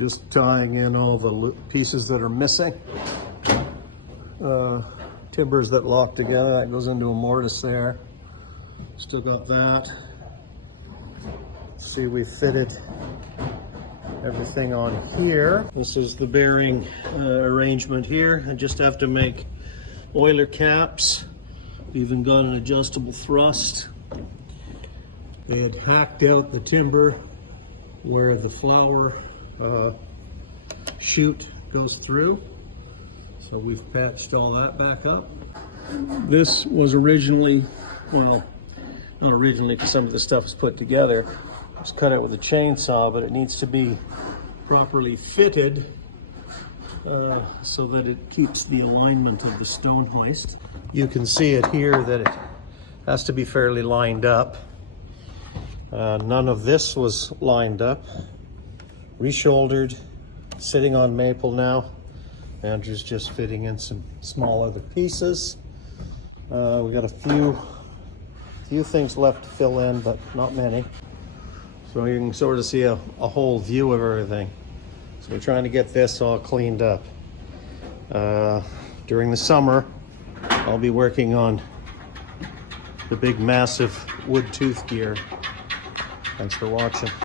Just tying in all the pieces that are missing. Timbers that lock together, that goes into a mortise there. Still got that. See, we fitted everything on here. This is the bearing arrangement here. I just have to make oiler caps. We even got an adjustable thrust. They had hacked out the timber where the flower chute goes through. So we've patched all that back up. This was originally, well, not originally because some of the stuff is put together. It was cut out with a chainsaw, but it needs to be properly fitted so that it keeps the alignment of the stone hoist. You can see it here that it has to be fairly lined up. None of this was lined up. Reshouldered, sitting on maple now. Andrew's just fitting in some small other pieces. We got a few things left to fill in, but not many. So you can sort of see a whole view of everything. So we're trying to get this all cleaned up. During the summer, I'll be working on the big massive wood tooth gear. Thanks for watching.